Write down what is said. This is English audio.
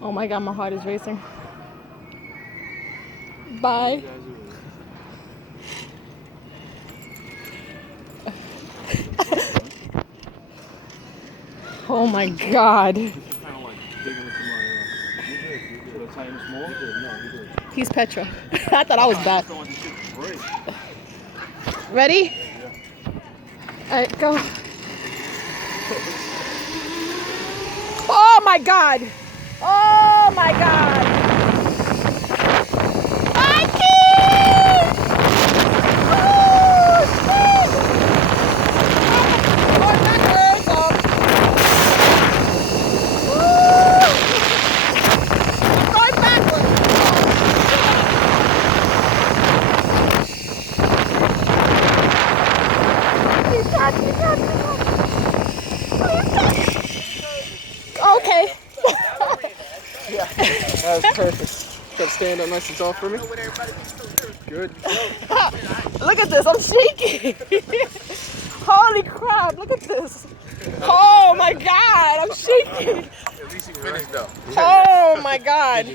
Oh my god, my heart is racing. Bye. Oh my god. He's Petra. I thought I was bad. Ready? Alright, go. Oh my god! Oh my god! Mikey! Oh shit! Going backwards up. Woo! Going backwards. He's touching. Okay. Yeah, that was perfect. Gotta stand up nice and tall for me. Good. Look at this, I'm shaking. Holy crap, look at this. Oh my god, I'm shaking. At least you finished though. Oh my god.